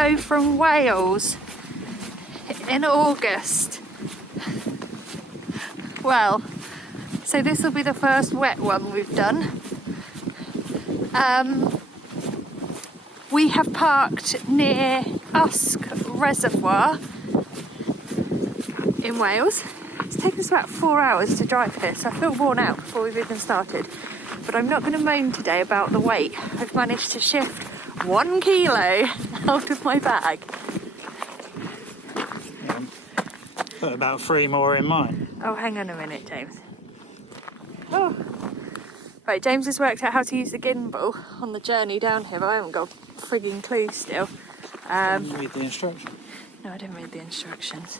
Hello from Wales in August. Well, so this will be the first wet one we've done. We have parked near Usk Reservoir in Wales. It's taken us about 4 hours to drive here, so I feel worn out before we've even started. But I'm not going to moan today about the weight. I've managed to shift 1 kilo out of my bag. Yeah, put about 3 more in mine. Oh, hang on a minute, James. Oh. Right, James has worked out how to use the gimbal on the journey down here, but I haven't got a frigging clue still. Didn't read the instructions. No, I didn't read the instructions.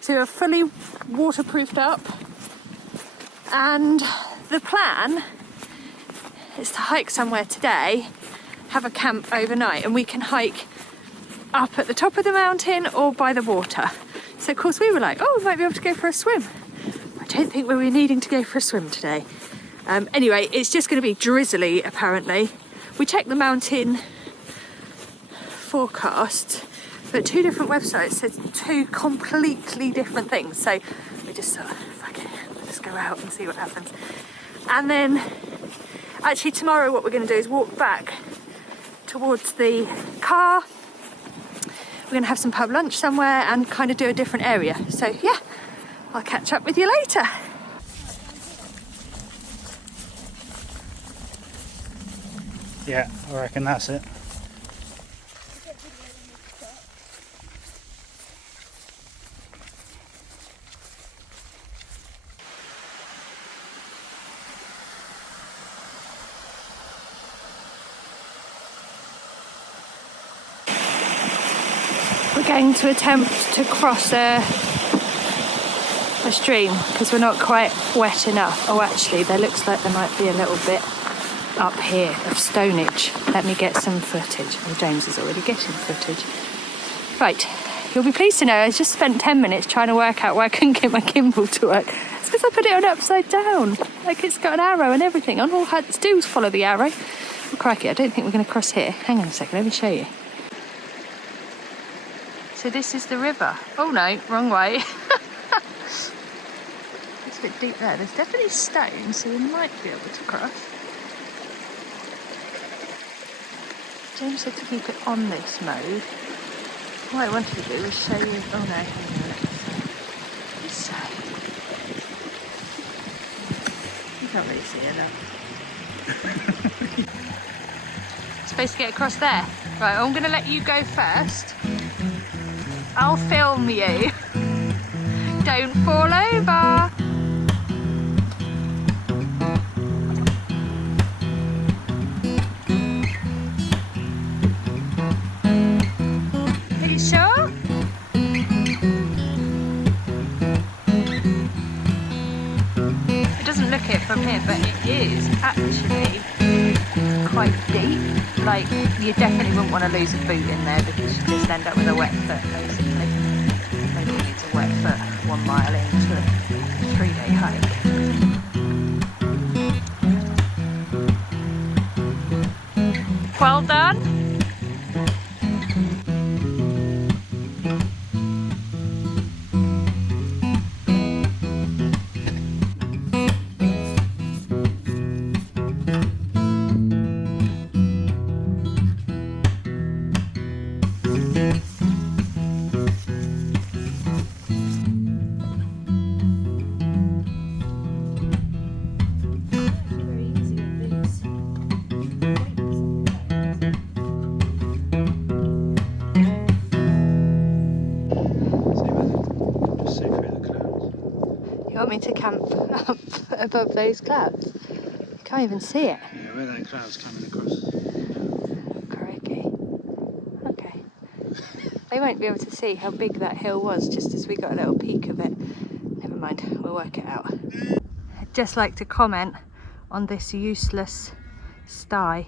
So we're fully waterproofed up, and the plan is to hike somewhere today, have a camp overnight, and we can hike up at the top of the mountain or by the water. So of course we were like, oh, we might be able to go for a swim. I don't think we'll be needing to go for a swim today. Anyway, it's just going to be drizzly apparently. We checked the mountain forecast, but 2 different websites said 2 completely different things. So we just thought, fuck it, we'll just go out and see what happens. And then actually tomorrow what we're going to do is walk back towards the car. We're going to have some pub lunch somewhere and kind of do a different area. So yeah, I'll catch up with you later. Yeah, I reckon that's it. We're going to attempt to cross a stream because we're not quite wet enough. Oh, actually, there looks like there might be a little bit up here of stonage. Let me get some footage. Oh, James is already getting footage. Right, you'll be pleased to know I just spent 10 minutes trying to work out why I couldn't get my gimbal to work. It's because I put it on upside down. Like it's got an arrow and everything. And all I had to do was follow the arrow. Oh, crikey, I don't think we're going to cross here. Hang on a second, let me show you. So this is the river. Oh no, wrong way. It's a bit deep there. There's definitely stone, so we might be able to cross. James said to keep it on this mode. What I wanted to do was show you. Oh no, hang on a minute. So you can't really see it now. Supposed to get across there. Right, I'm going to let you go first. I'll film you. Don't fall over. Are you sure? It doesn't look it from here, but it is actually quite deep. Like, you definitely wouldn't want to lose a boot in there because you just end up with a wet foot, basically. Nobody needs a wet foot 1 mile into a 3-day hike. Well done. You want me to camp up above those clouds? You can't even see it. Yeah, where that cloud's coming across. Crikey. Okay. They won't be able to see how big that hill was just as we got a little peek of it. Never mind, we'll work it out. I'd just like to comment on this useless sty.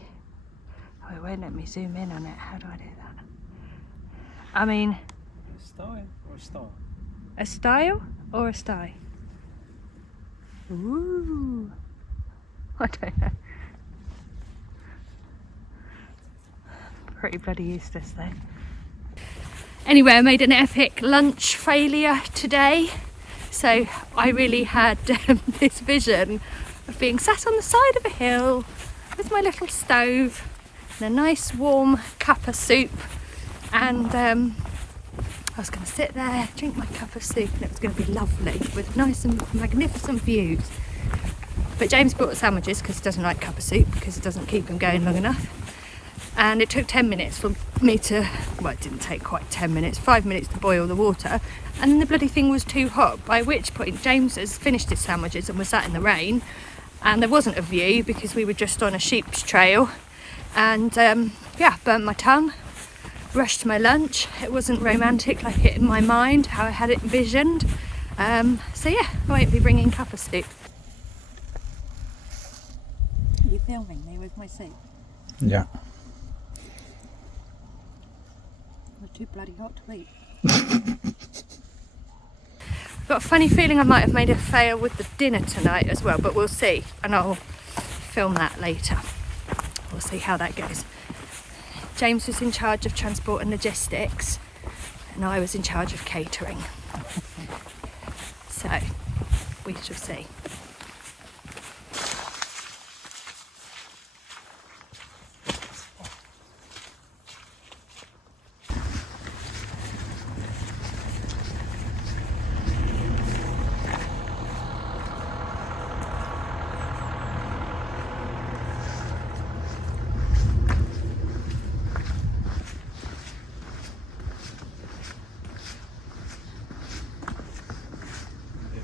Oh, it won't let me zoom in on it. How do I do that? I mean... A style or a star? A style or a sty? Ooh. I don't know. pretty bloody useless though. Anyway, I made an epic lunch failure today. So I really had this vision of being sat on the side of a hill with my little stove and a nice warm cup of soup, and I was going to sit there, drink my cup of soup, and it was going to be lovely with nice and magnificent views. But James brought sandwiches because he doesn't like cup of soup because it doesn't keep him going long enough. And it took 10 minutes for me to, well, it didn't take quite 10 minutes, 5 minutes to boil the water, and the bloody thing was too hot, by which point James has finished his sandwiches and was sat in the rain, and there wasn't a view because we were just on a sheep's trail, and yeah, burnt my tongue, rushed my lunch. It wasn't romantic like it in my mind, how I had it envisioned. So yeah, I won't be bringing cup of soup. Are you filming me with my soup? Yeah. Too bloody hot to eat. I've got a funny feeling I might have made a fail with the dinner tonight as well, but we'll see, and I'll film that later. We'll see how that goes. James was in charge of transport and logistics, and I was in charge of catering. So we shall see.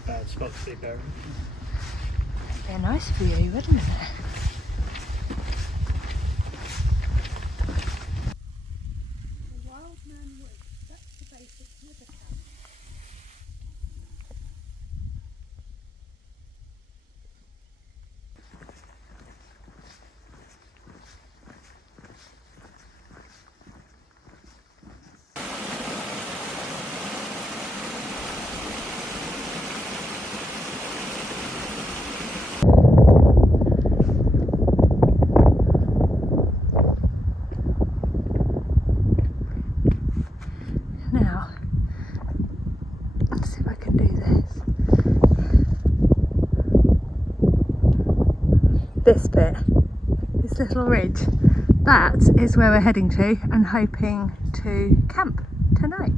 Bad spot to be buried. They're nice for you, wouldn't it? Now, let's see if I can do this. This bit, this little ridge, that is where we're heading to and hoping to camp tonight.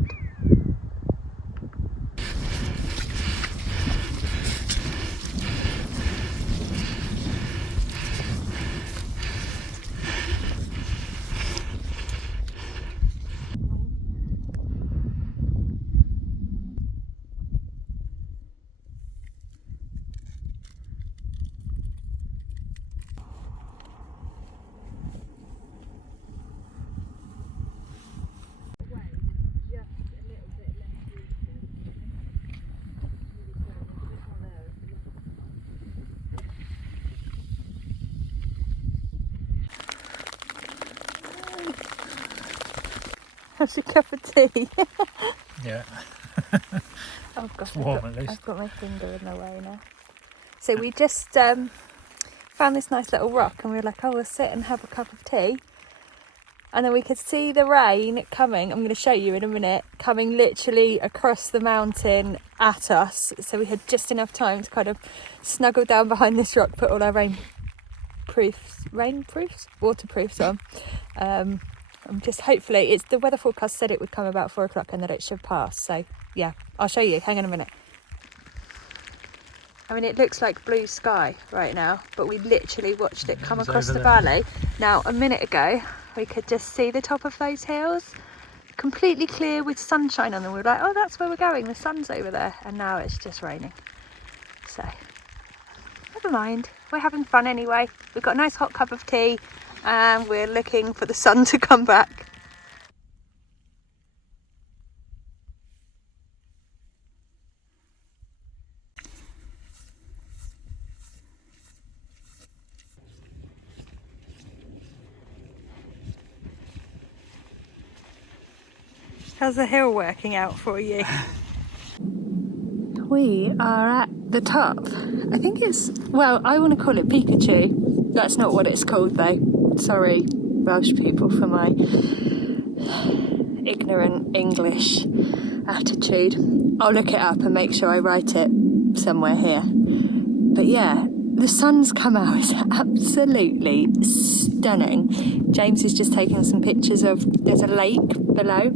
How's your cup of tea? Yeah. Oh gosh, It's warm at least. I've got my finger in the way now. So we just found this nice little rock and we were like, oh, we'll sit and have a cup of tea. And then we could see the rain coming, I'm going to show you in a minute, coming literally across the mountain at us. So we had just enough time to kind of snuggle down behind this rock, put all our waterproofs on. I'm just hopefully, it's the weather forecast said it would come about 4 o'clock and that it should pass. So yeah, I'll show you, hang on a minute. I mean, it looks like blue sky right now, but we literally watched it come across the valley. Now, a minute ago, we could just see the top of those hills, completely clear with sunshine on them. We were like, oh, that's where we're going, the sun's over there. And now it's just raining. So, never mind, we're having fun anyway. We've got a nice hot cup of tea and we're looking for the sun to come back. How's the hill working out for you? We are at the top. I think it's, well, I want to call it Picws. That's not what it's called though. Sorry, Welsh people for my ignorant English attitude. I'll look it up and make sure I write it somewhere here. But yeah, the sun's come out. It's absolutely stunning. James is just taking some pictures of, there's a lake below,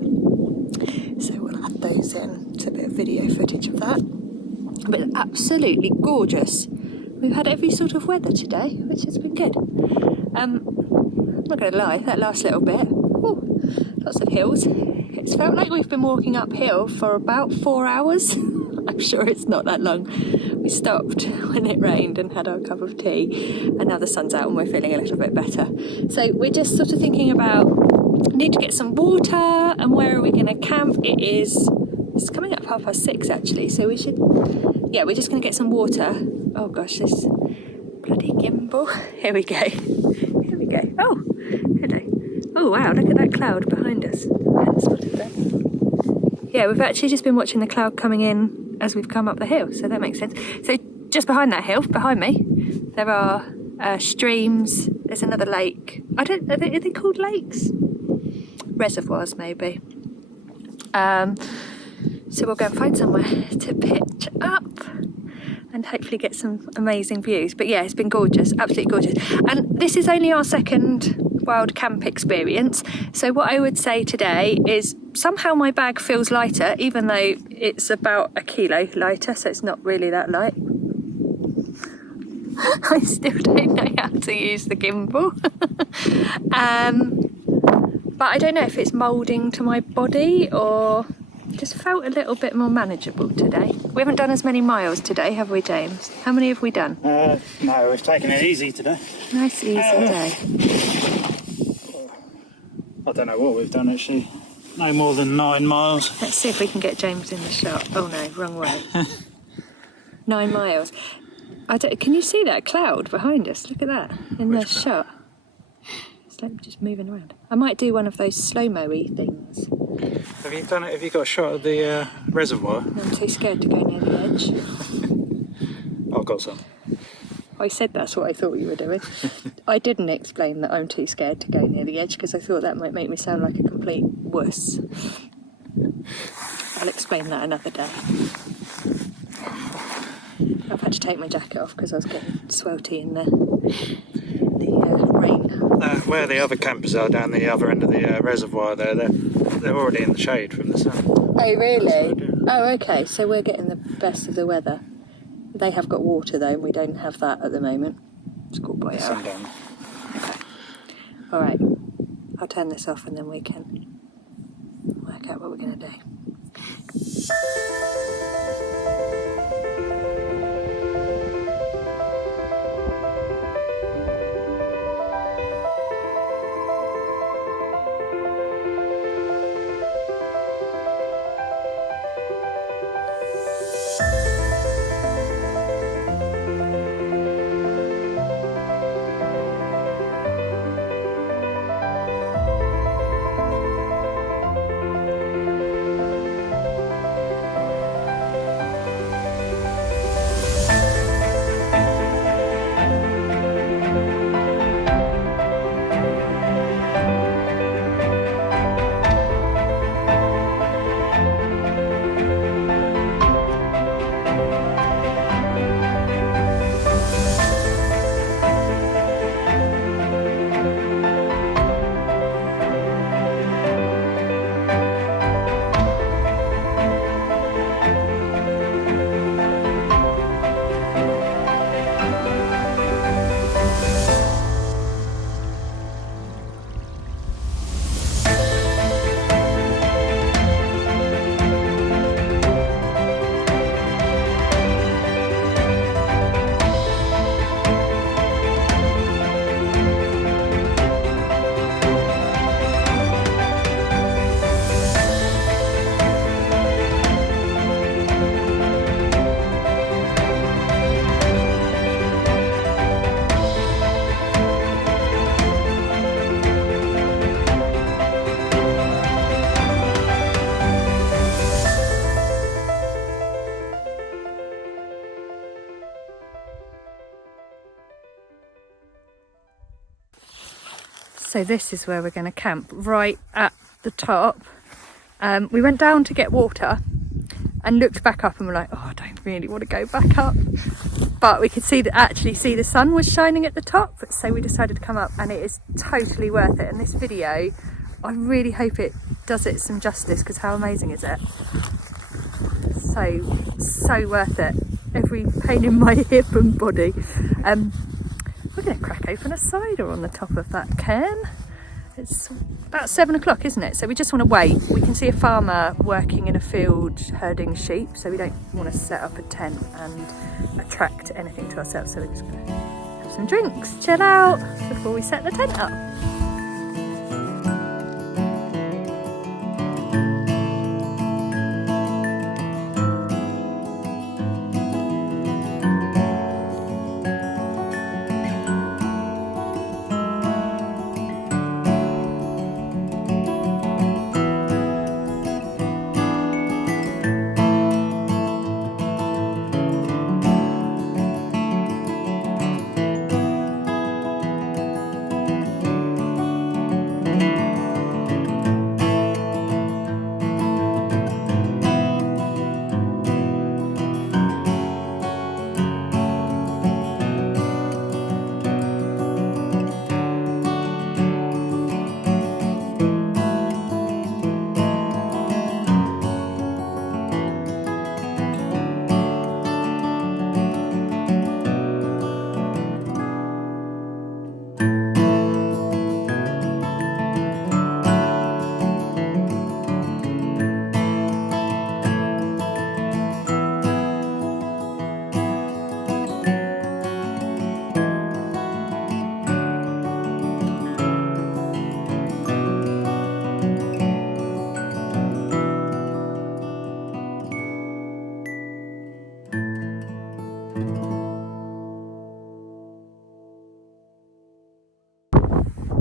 so we'll add those in. It's a bit of video footage of that. But it's absolutely gorgeous. We've had every sort of weather today, which has been good. I'm not going to lie, that last little bit, ooh, lots of hills. It's felt like we've been walking uphill for about 4 hours. I'm sure it's not that long. We stopped when it rained and had our cup of tea, and now the sun's out and we're feeling a little bit better. So we're just sort of thinking about, need to get some water, and where are we going to camp? It's coming up 6:30 actually, so we should, yeah, we're just going to get some water. Oh gosh, this bloody gimbal. Here we go. Here we go. Oh, hello. Oh wow, look at that cloud behind us. I hadn't spotted that. Yeah, we've actually just been watching the cloud coming in as we've come up the hill, so that makes sense. So just behind that hill, behind me, there are streams. There's another lake. Are they called lakes? Reservoirs, maybe. So we'll go and find somewhere to pitch up and hopefully get some amazing views. But yeah, it's been gorgeous, absolutely gorgeous. And this is only our second wild camp experience. So what I would say today is somehow my bag feels lighter, even though it's about 1 kilo lighter, so it's not really that light. I still don't know how to use the gimbal. But I don't know if it's moulding to my body or just felt a little bit more manageable today. We haven't done as many miles today, have we, James? How many have we done? No, we've taken it easy today. Nice easy day. I don't know what we've done actually. No more than 9 miles. Let's see if we can get James in the shot. Oh no, wrong way. 9 miles. Can you see that cloud behind us? Look at that in the shot. It's like just moving around. I might do one of those slow-mo-y things. Have you done it? Have you got a shot of the reservoir? I'm too scared to go near the edge. I've got some. I said that's what I thought you were doing. I didn't explain that I'm too scared to go near the edge because I thought that might make me sound like a complete wuss. I'll explain that another day. I've had to take my jacket off because I was getting swelty in the rain. Where the other campers are down the other end of the reservoir there, they're already in the shade from the sun. Oh really? Oh okay, so we're getting the best of the weather. They have got water though, and we don't have that at the moment. It's called by hour. Okay. Alright, I'll turn this off and then we can work out what we're going to do. So this is where we're going to camp, right at the top. We went down to get water and looked back up and were like, oh, I don't really want to go back up. But we could see the sun was shining at the top. So we decided to come up, and it is totally worth it. And this video, I really hope it does it some justice, because how amazing is it? So worth it. Every pain in my hip and body. We're going to crack open a cider on the top of that cairn. It's about 7 o'clock, isn't it? So we just want to wait. We can see a farmer working in a field herding sheep, so we don't want to set up a tent and attract anything to ourselves. So we're just going to have some drinks, chill out before we set the tent up.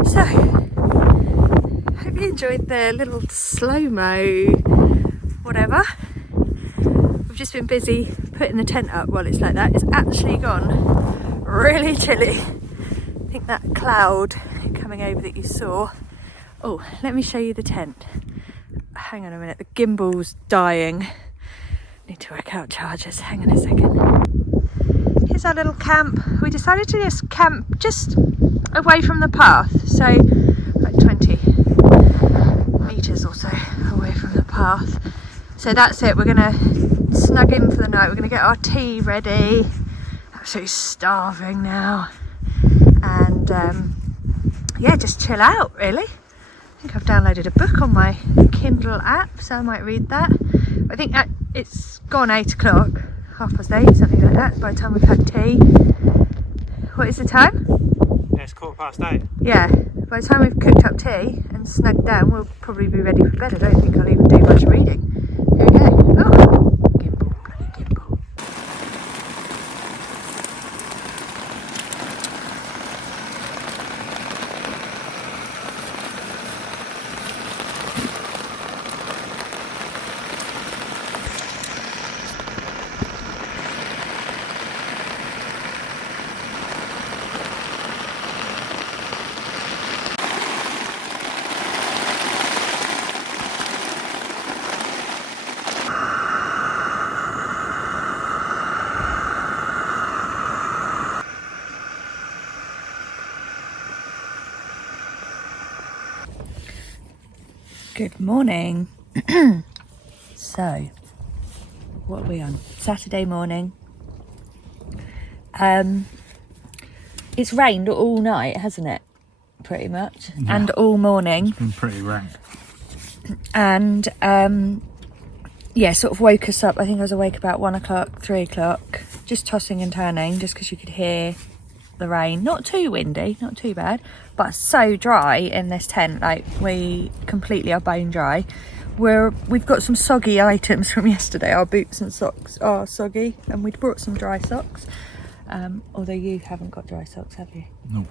So, hope you enjoyed the little slow-mo whatever. We've just been busy putting the tent up while it's like that. It's actually gone really chilly. I think that cloud coming over that you saw. Oh, let me show you the tent. Hang on a minute, the gimbal's dying. Need to work out chargers. Hang on a second. Here's our little camp. We decided to just camp just away from the path, so like 20 metres or so away from the path. So that's it, we're gonna snug in for the night. We're gonna get our tea ready. Absolutely starving now, and yeah, just chill out really. I think I've downloaded a book on my Kindle app, so I might read that. I think it's gone 8 o'clock, 8:30, something like that, by the time we've had tea. What is the time? Yeah, it's 8:15. Yeah, by the time we've cooked up tea and snugged down, we'll probably be ready for bed. I don't think I'll even do much reading. Here we go. Oh, gimbal, bloody gimbal. Good morning. So, what are we on? Saturday morning. It's rained all night, hasn't it? Pretty much. Yeah. And all morning. It's been pretty rank. And yeah, sort of woke us up. I think I was awake about 1 o'clock, 3 o'clock, just tossing and turning, just because you could hear the rain. Not too windy, not too bad, but so dry in this tent. Like, we completely are bone dry. We've got some soggy items from yesterday. Our boots and socks are soggy, and we'd brought some dry socks. Although you haven't got dry socks, have you? Nope.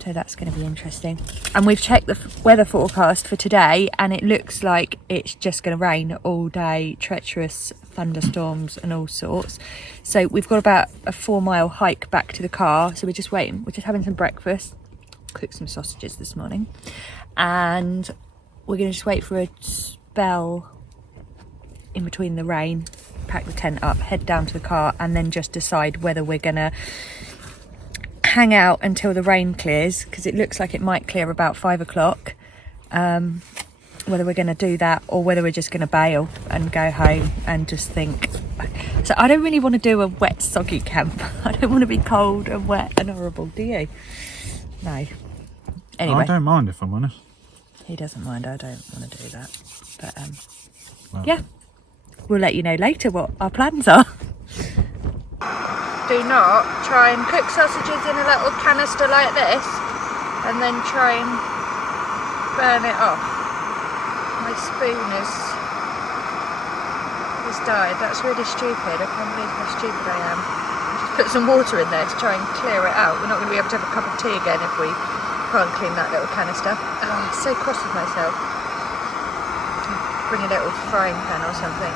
So that's going to be interesting. And we've checked the weather forecast for today, and it looks like it's just going to rain all day, treacherous thunderstorms and all sorts. So we've got about a 4-mile hike back to the car, so we're just waiting. We're just having some breakfast, cooked some sausages this morning, and we're going to just wait for a spell in between the rain, pack the tent up, head down to the car, and then just decide whether we're going to hang out until the rain clears, because it looks like it might clear about 5 o'clock. Whether we're going to do that or whether we're just going to bail and go home and just think. So I don't really want to do a wet, soggy camp. I don't want to be cold and wet and horrible, do you? No. Anyway. I don't mind, if I'm honest. He doesn't mind, I don't want to do that. But Well. yeah, we'll let you know later what our plans are. Do not try and cook sausages in a little canister like this and then try and burn it off. My spoon has died. That's really stupid. I can't believe how stupid I am. Just put some water in there to try and clear it out. We're not going to be able to have a cup of tea again if we can't clean that little canister. Oh, I'm so cross with myself. Bring a little frying pan or something.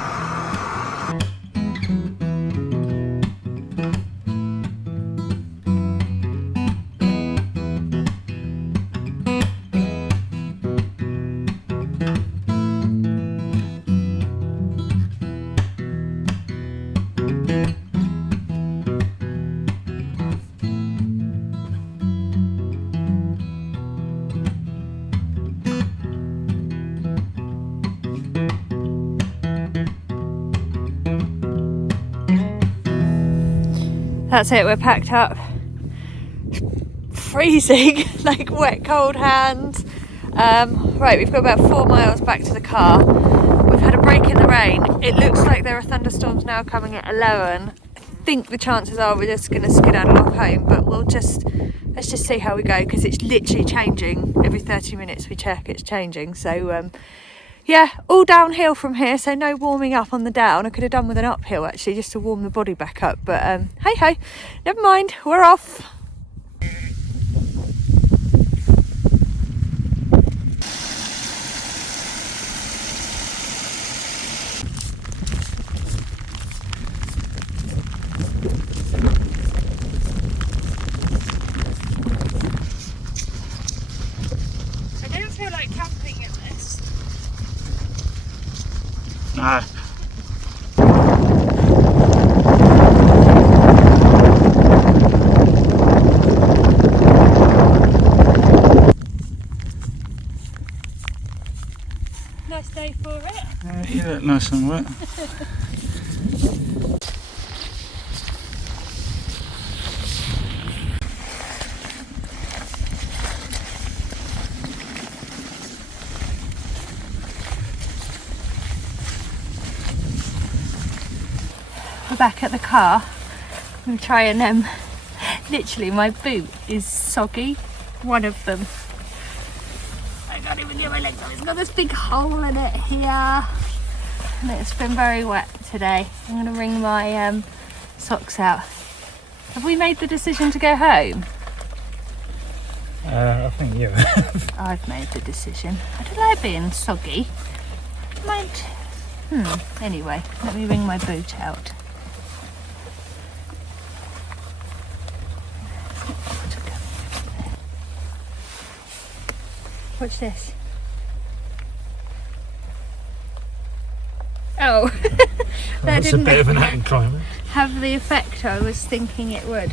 That's it, we're packed up. Freezing, like wet, cold hands. Right, we've got about 4 miles back to the car. We've had a break in the rain. It looks like there are thunderstorms now coming at 11. I think the chances are we're just going to skedaddle off home, but let's just see how we go, because it's literally changing. Every 30 minutes we check, it's changing. So yeah, all downhill from here, so no warming up on the down. I could have done with an uphill actually, just to warm the body back up, but hey ho, never mind, we're off. I don't feel like camping in this. No. Nice day for it. You look nice and wet. We're back at the car. I'm going to try and literally my boot is soggy, one of them. I can't even get my legs up. It's got this big hole in it here and it's been very wet today. I'm going to wring my socks out. Have we made the decision to go home? I think you have. I've made the decision. I don't like being soggy. Anyway, let me wring my boot out. Watch this. Oh, that That's a didn't bit of an anticlimax. have the effect I was thinking it would.